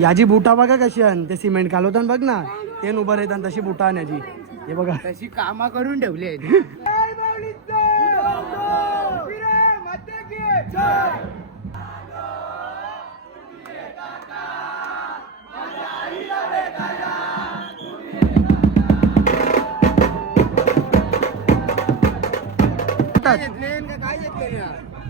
याची बुटा बघा कशी आण ते सिमेंट कालवताना बघ ना ते उभं राहतात तशी बुटा आणायची हे बघा तशी कामा करून ठेवली आहेत.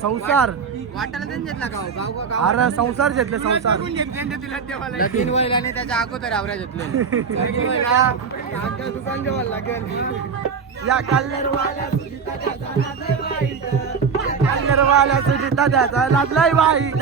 संसार वाटायला त्यांनी घेतला का अरे संसार घेतले संसार तीन वय आणि त्याच्या अगोदर आवरा घेतले दुकान जेव्हा लागेल या कल्लरवाल्या सुजिता द्याचा लागलाय वाईट.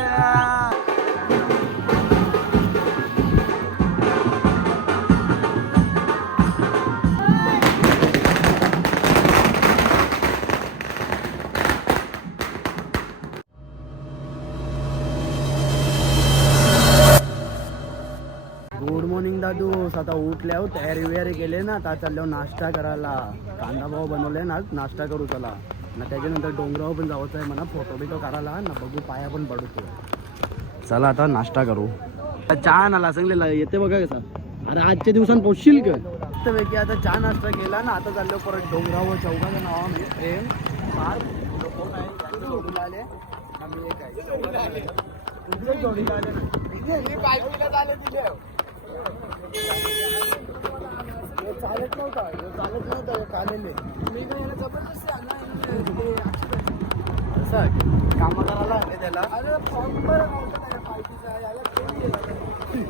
गुड मॉर्निंग दादू. आता उठल्या हो तयारी वगैरे केले ना आता चाललो नाश्ता करायला. कांदा भाऊ बनवले ना नाश्ता करू चला ना त्याच्यानंतर डोंगरावर पण जायचं आहे म्हणा फोटो बिटो काढायला ना बघू पाया पण पडतो. चला आता नाश्ता करू. चहा नाला सांगलेला येते बघा कसा. अरे आजच्या दिवसांत पोचशील का पैकी आता चहा नाश्ता केला ना आता चाललो परत डोंगरावर चौकाचं नाव आम्ही प्रेम पार्क जोडून आले आम्ही एक आहे जोडून आले चालत नव्हता काढलेले मी काय याला जबरदस्ती काम करायला त्याला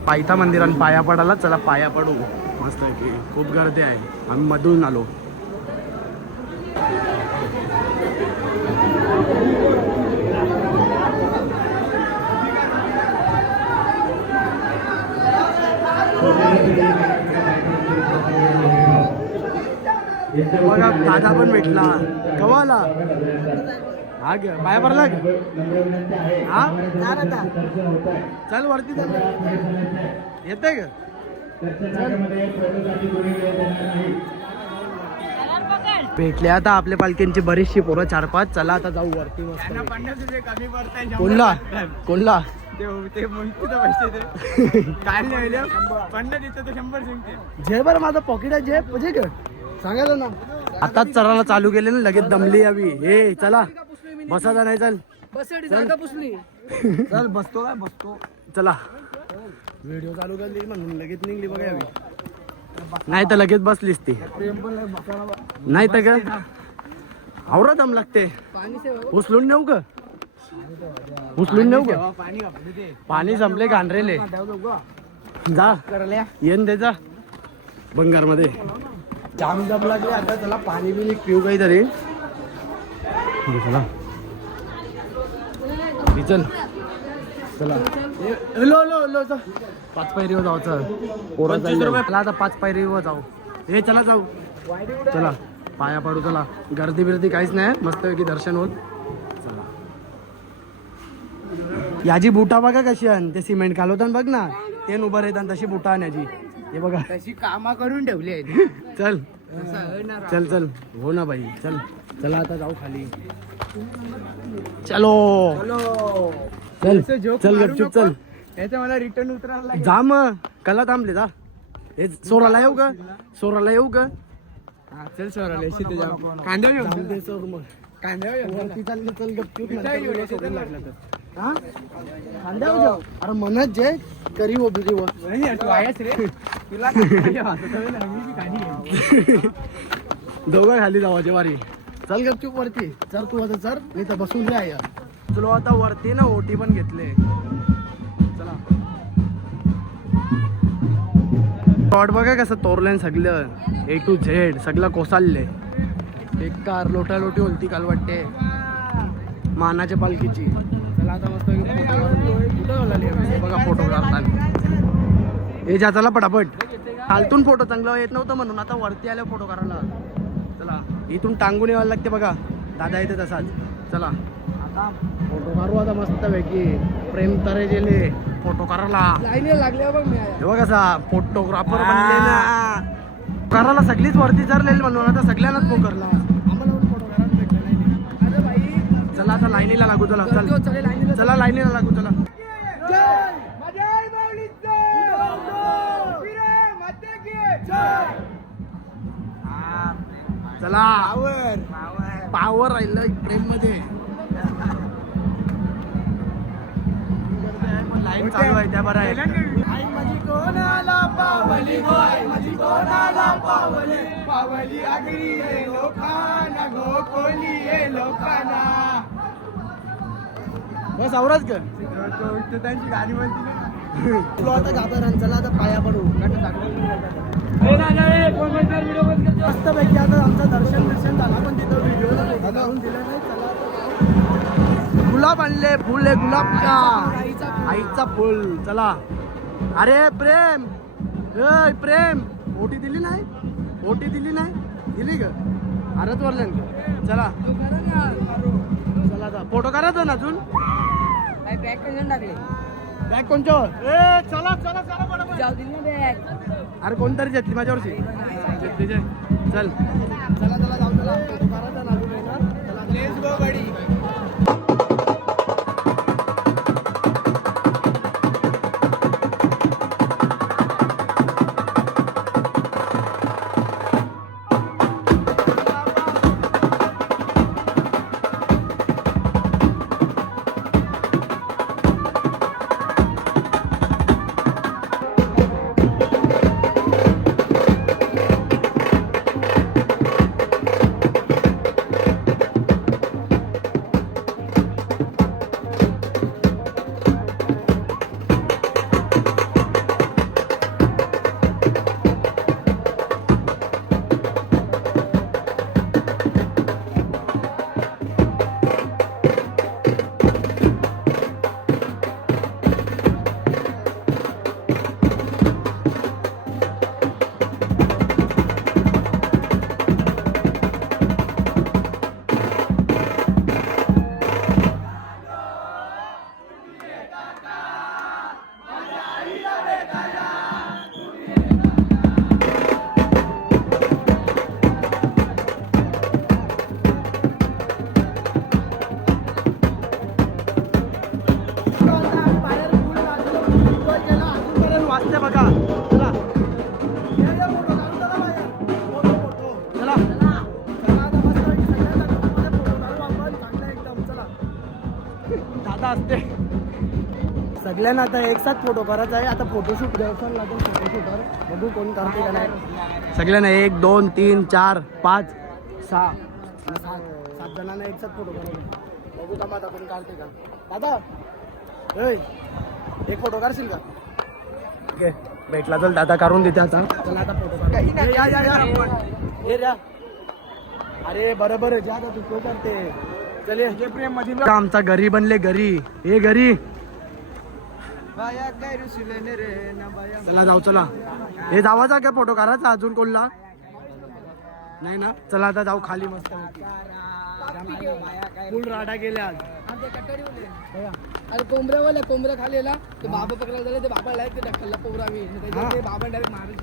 पायथा मंदिरात पाया पडायला चला पाया पडू मस्त की खूप गर्दी आहे. आम्ही मधून आलो. बघा दादा पण भेटला कवाला हा ग पाया पडला हा चल वरती चल येते ग भेटले आता आपल्या पालख्यांची बरीचशी पोरं 4-5. चला आता जाऊ वरती मस्त. कोणला कोणला ते जे बरं माझं पॉकेट आहे जे म्हणजे ग सांगायला ना आताच चराला चालू केले ना लगेच दमली यावी. हे चला बसा जा नाही चल जागा पुसली चल बसतो काय बसतो चला. व्हिडिओ चालू केली म्हणून लगेच निघली बघा यावी नाही तर लगेच बसलीस ती नाही तर ग आवरा दम लागते. उचलून नेऊ का उचलून नेऊ का पाणी संपले घाणरेले जा येन दे जा बंगार मध्ये जाम जम लागले आता चला पाणी बिनी पिऊ काहीतरी चला चल चला लो लो लो 5 पायरीवर जायचं पोरं चला आता 5 पायरीवर जाऊ. हे चला जाऊ चला पाया पडू चला. गर्दी बिर्दी काहीच नाही मस्तपैकी दर्शन होत. चला याची बुटा बघा कशी आण ते सिमेंट कालवताना बघ ना ते उभं राहतात तशी बुटा आणायची हे बघा तशी कामा करून ठेवली आहेत. चल चल चल हो ना बाई चल चला आता जाऊ खाली चलो चल चल गपचूप चल. याचं मला रिटर्न उतरायला जा मग कला थांबले जा. हे सोराला येऊ का सोराला येऊ का चल सोराला कांदा कांदा वरती चालले चल गपचूप लागलं तर हा कांद्या जाऊ. अरे म्हणत जे करी हो बिरी हो तू आहेस रे तुला दोघं खाली जावाचे वारी. चल गपचूप वरती चल तू आता चल नाही तर बसून राह. तुला आता वरती ना ओटी पण घेतले. चला शॉट बघा कसं तोरल्यान सगळं A to Z सगळं कोसालले बेकार लोटा लोटी होलती काल वाटते मानाच्या पालखीची. चला आता मस्त कुठं बघा फोटो काढताना हे जा चला पटापट. खालतून फोटो चांगला येत नव्हतं म्हणून आता वरती आल्या फोटो काढायला. चला इथून टांगून यायला लागते बघा दादा येते तसाच. चला आता फोटो काढू आता मस्त पैकी प्रेम तरे गेले फोटो करायला लागले बघ मी हे बघ कसा फोटोग्राफर बनले ना करायला सगळीच वरती चरलेली म्हणून आता सगळ्यांनाच पोकरला आम्हाला फोटो करायला भेटला नाही. अरे भाई चला आता लाईनीला लागू चला चल चला लाईनीला लागू चला. चला पावर राहिलं प्रेम मध्ये लाईन चालू आहे त्या बरं आहे. आई माझी कोणाला पावली गो, आई माझी कोणाला पावली, पावली आगरी ये लोकांना गो, कोली ये लोकांना. बस आवराच कर त्यांची गाडी म्हणती तुला आता घाबरण. चला आता पाया पडू मस्त पैकी. आता आमचं दर्शन झाला पण तिथं व्हिडिओ दिलं नाही. चला गुलाब आणले, फुल आहे गुलाबचा, आईचा फुल. चला अरे प्रेम, ए प्रेम ओटी दिली नाही, ओटी दिली नाही, दिली ग अरच वरल्यान. चला चला फोटो करायचा ना अजून. बॅग कोणच्या? ए चला चला चला अरे कोणतरी घेतली माझ्यावरची घेतली. चल चला चला जाऊ. चला फोटो करायचा ना अजून. चला लेट्स गो गाडी. वाजते बघा. चला दादा असते सगळ्यांना. आता एक साथ फोटो करायचा आहे. आता फोटोशूट द्यायचा लागेल. फोटोशूटर बघू कोण करते का नाही. सगळ्यांना 1 2 3 4 5 6 7 जणांना एक साथ फोटो करायचा. बघू का आता कोण काढते का. दादा एक फोटो काढशील का? भेटला चल दादा काढून देते आता. चला आता फोटो या. अरे बरोबर जा तू तो करते. चले प्रेम मध्ये आमचा घरी बनले घरी. हे घरी चला जाऊ. चला हे जावाचा काय फोटो काढायचा अजून कोणला नाही ना. चला आता जाऊ खाली मस्त फुल राडा गेले आज. अरे कोंबड्या खाली ते बाबा पकडायला झाले. ते बाबा लाईक ते ढकलला पोरा मी ते बाबा डायरेक्ट मारून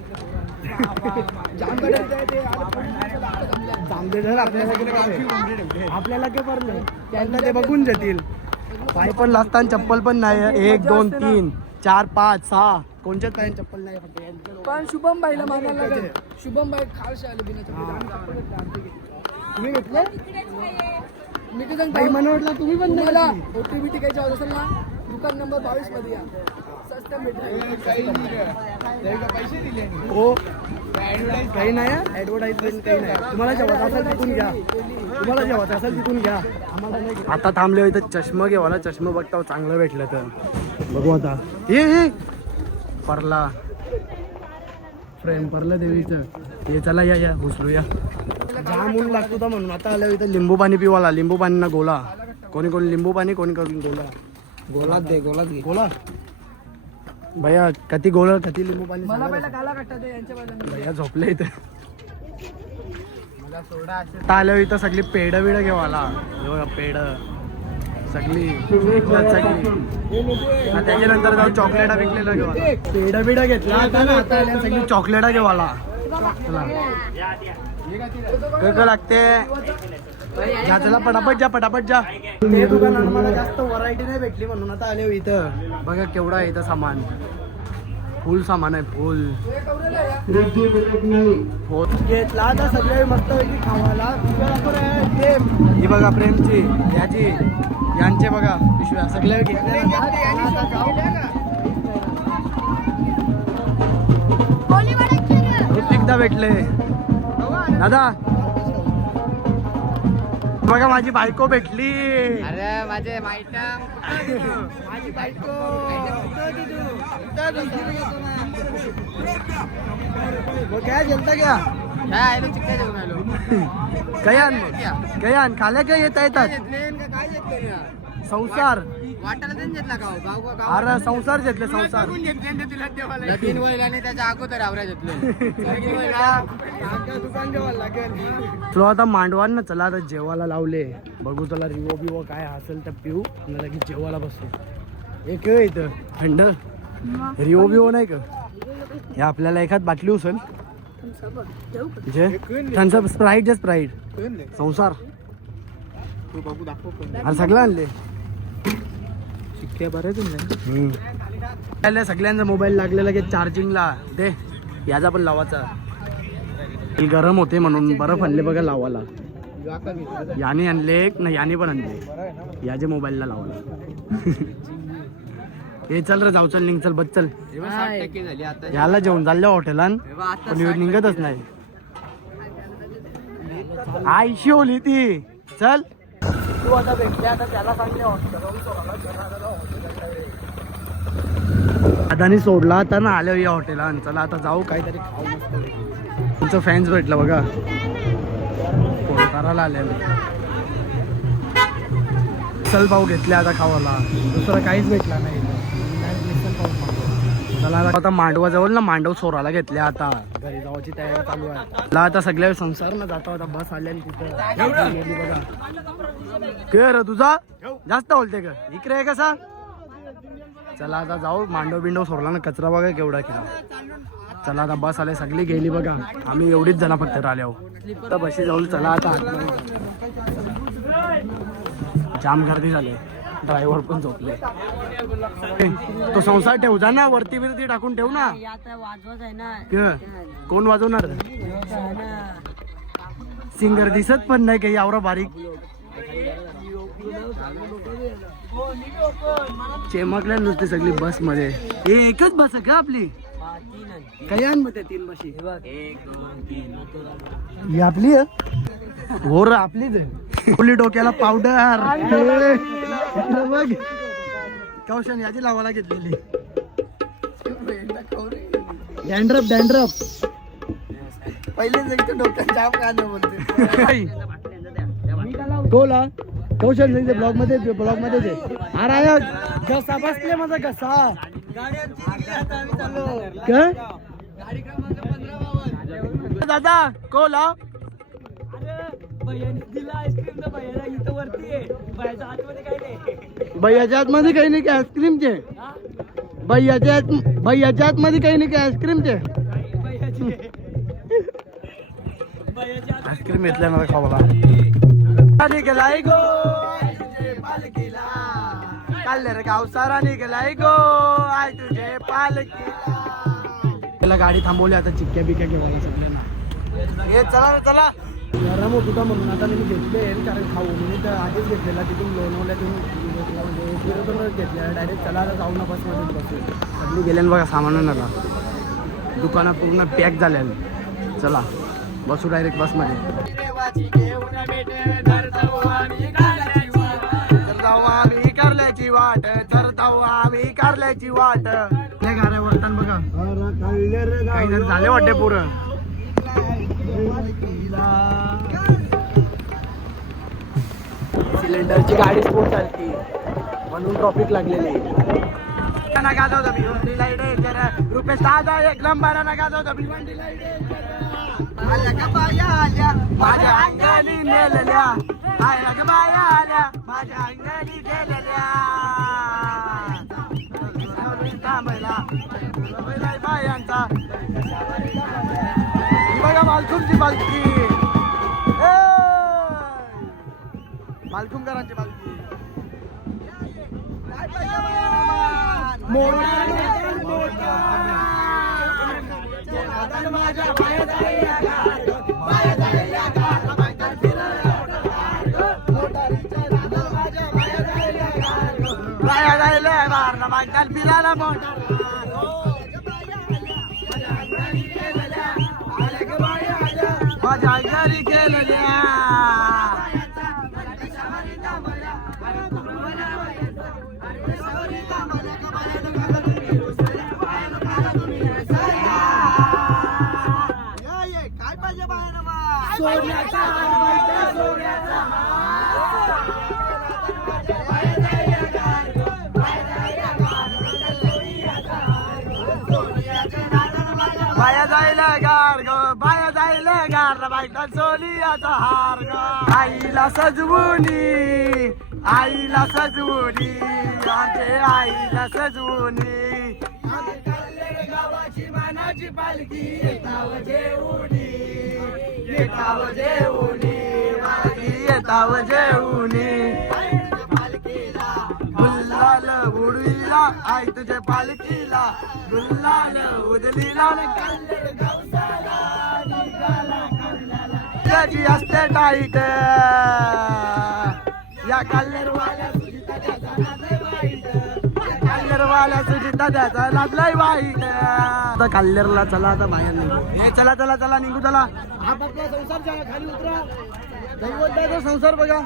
आपल्याला काय पडलं त्यांना ते बघून जातील. पाय पण लागतात चप्पल पण नाही. 1 2 3 4 5 6 कोणच्याच काही चप्पल नाही. पण शुभम बाईला मानायला लागेल. शुभम बाई खालशी आले बिना चप्पल. तुम्ही घेतले मी ते बाई मला वाटलं तुम्ही पण नाही. मला ओटीबीटी काही जाऊ असेल ना दुकान नंबर 22 मध्ये या. स्वस्त भेटेल. हो काही नाही ऍडव्हर्टाइजमेंट काही नाही. तुम्हाला जेव्हा असेल तिथून घ्या. तुम्हाला जेव्हा असेल तिथून घ्या. आता थांबले इथं चष्मा घेवाला. चष्मा बघता चांगलं भेटलं तर बघू आता. हे परला फ्रेम परलं देवीचं. हे चला या घुसलूया. जाम ऊन लागतो तर म्हणून आता आलं इथं लिंबू पाणी पिवाला. लिंबू पाणी ना गोला. कोणी कोणी लिंबू पाणी कोणी कोणी गोला. गोलात दे गोला भैया कधी गोला कधी लिंबू पाणी. मला पहिला काला कट्टा दे यांच्या बाजूने. भैया झोपले इथं. मला सोडा असेल. आता आलं इथं सगळी पेड घेवाला. पेड सगळी त्याच्यानंतर जाऊ चॉकलेटा विकलेला घेवाला. पेड घेतला आता आल्या सगळी चॉकलेटा घेवाला. काय लागते जा. चला पटापट जा. ते दुकानात मला जास्त व्हरायटी नाही भेटली म्हणून आता आले इथं. बघा केवढा आहे इथं सामान. फुल सामान आहे फुल. घेतला आता सगळे मस्त पैकी खावायला. ही बघा प्रेमची याची यांचे बघा पिशव्या सगळे घेतले. एकदा भेटले दादा. बघा माझी बायको भेटली. अरे माझे मायटम माझी बायको काय जेलता क्या काय आलो चिकन जेवून आलो. कयान खाल्या काय येता येतात काय घेतलं या संसार. वाटायला देऊन घेतला का गाव गाव अरे संसार घेतले संसार. लगीन वैल आणि त्याच्या अगोदर आवरा घेतले. तुला आता मांडवान ना चला आता जेवायला लावले. बघू तुला रिवो बिवो काय असेल तर पिऊ आणि लगेच जेवायला बसू. एक इथं थंड रिवो बिवो नाही का हे आपल्याला एखाद बाटली उचल जे थम्सअप स्प्राईट जे स्प्राईट संसार बघू दाखव अरे सगळं आणले. चिक्क्या बरेच सगळ्यांचा मोबाईल लागलेला की चार्जिंगला दे. याचा पण लावायचा गरम होते म्हणून बरं आणले बघा लावायला. याने आणले ना याने पण आणले याचे मोबाईलला लावायला. हे चल रे जाऊ चल निघ चल बस चल. 60% झाली आता. याला जेवण चालल्या हॉटेलान पण निघतच नाही. आयशी होली ती चल. तू आता भेटले आता त्याला सांगले आदानी सोडला आता ना आल्या या हॉटेलात. चला आता जाऊ काहीतरी खाऊ मस्त. तुमचं फॅन्स भेटलं बघा फोटो करायला आले. मिसल पाव घेतले आता खावाला दुसरं काहीच भेटला नाही. चला आता मांडवा जवळ ना मांडव सोराला घेतले. आता घरी जावायची तयारी चालू आहे. मला आता सगळ्या संसार ना जाता आता बस आल्या तिथं बघा. के रे तुझा जास्त बोलते का इकडे आहे कसा. चला आता जाऊ मांडव बिंडव सोडला ना कचरा बघा केवढा केला. चला आता बस आले सगळी गेली बघा. आम्ही एवढीच जण फक्त राहिल्यावर तर बशी जाऊन चला आता. जाम गर्दी झाली. ड्रायव्हर पण झोपले. तो संसार ठेव जा ना वरती बिरती टाकून ठेव ना. कोण वाजवणार सिंगर दिसत पण नाही काही आवरा बारीक. चेमकल्या नुसते सगळी बस मध्ये. हे एकच बस आहे का आपली कयांमध्ये 3 बशी. ही आपली आहे हो रे आपलीच आहे. फुली डोक्याला पावडर बघ कौशन याची लावायला घेतलेली. डॅन्ड्रफ डॅन्ड्रफ पहिले डोक्यात जाम काय बोलते. कोला कौशल ब्लॉग मध्ये अरे घसा बसले माझा घसा. दादा कोला भैयाच्या आतमध्ये काही नाही की आईस्क्रीमचे. भैयाच्या आतमध्ये काही नाही की आईस्क्रीमचे. आईस्क्रीम घेतल्या मला खावाला. निघालाय गो काल रे गावसारा निघालाय गो आय तुझे पालखीला. त्याला गाडी थांबवली आता चिक्क्या बिक्या घेऊन सगळ्यांना. हे चला चला गरम होत होता म्हणून आता मी घेतले कारण खाऊ मी तर आधीच घेतलेला तिथून लोणवल्यातून घेतलेला डायरेक्ट चला जाऊ ना बसमध्ये बसू. सगळी गेल्यान बघा सामान नका दुकानात पूर्ण पॅक झाल्या. चला बसू डायरेक्ट बसमध्ये. आम्ही कारल्याची वाट चरताऊ आम्ही कारल्याची वाट. त्या गाड्या वरतान बघा काहीतरी झाले वाटते पुरं. सिलेंडरची गाडी स्पोर्ट चालती म्हणून ट्रॉफिक लागलेली. रुपये 6 एक नंबर माझ्या अंगाली नेलेल्या बाया आल्या माझ्या अंगाली गेलेल्या बायांचा. बघा मालखुमची पालखी मालखुमकरांची पालखी. मोठा बाया जायला मारला मागताल फिरायला मोटर माझ्या घरी गेलेल्या काय पाहिजे बाहेर बाया जायला गार ग बाया जायला गार बायका सोलियाचा हार ग आईला सजवुनी आईला सजवुनी आमचे आईला सजवुनी गावाची मानाची पालखी येताव जेवुनी येताव जेवुनी पालखी येताव जेवुनी गुल्लाल उडविला आई तुझ्या पालखीला गुल्लाल उडलीला त्याची असते टाईट या कल्लरवाल्या सुजिता त्याचा लागलाय वाईट आता कल्लरला चला आता बाहेर निघू हे चला चला चला निघू चला आपापला संसार चला खाली उतरा दैवताचा संसार बघा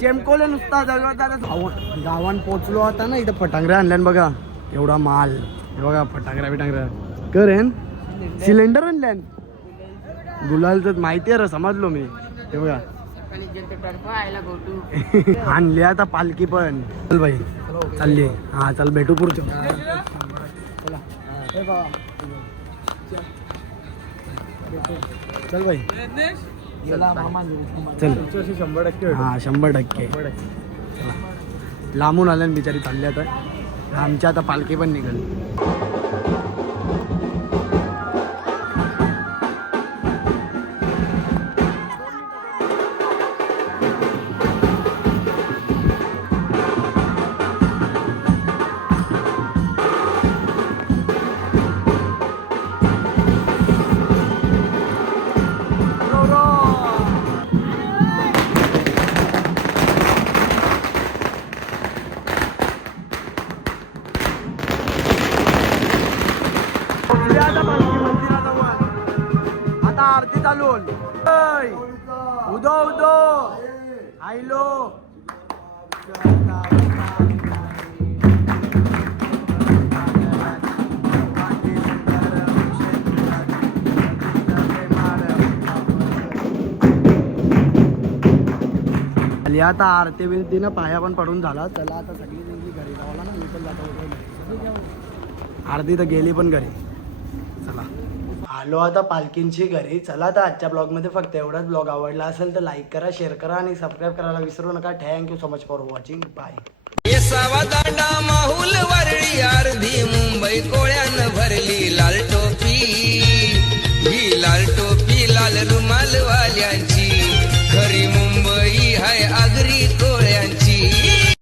चेमकोले नुसता दैवताचा गावान पोचलो आता ना इथं फटांगऱ्या आणल्यान बघा एवढा माल हे बघा फटांगऱ्या बिटांगऱ्या करेन सिलेंडर आणल्यान गुलालच माहिती आहे समजलो मी हे बघा आणली आता पालखी पण चल बाई चालली हा चल भेटू पुढच्या चल बाई चल 100% हा 100% लांबून आल्यान बिचारी चालली आता आमच्या आता पालखी पण निघाली आता आरती चालू उदो उदो आयलो आता आरती बिरतीनं पाया पण पडून झाला चला आता सगळी निघली घरी जावला ना मी पण जातो आरती तर गेली पण घरी चला आलो आता पालखींची घरी चला तर आजच्या ब्लॉगमध्ये फक्त एवढाच ब्लॉग आवडला असेल तर लाईक करा शेअर करा आणि सबस्क्राईब करायला विसरू नका thank you so much for watching bye Danda Mahul Worli अर्धी मुंबई कोळ्यानं भरली लालटो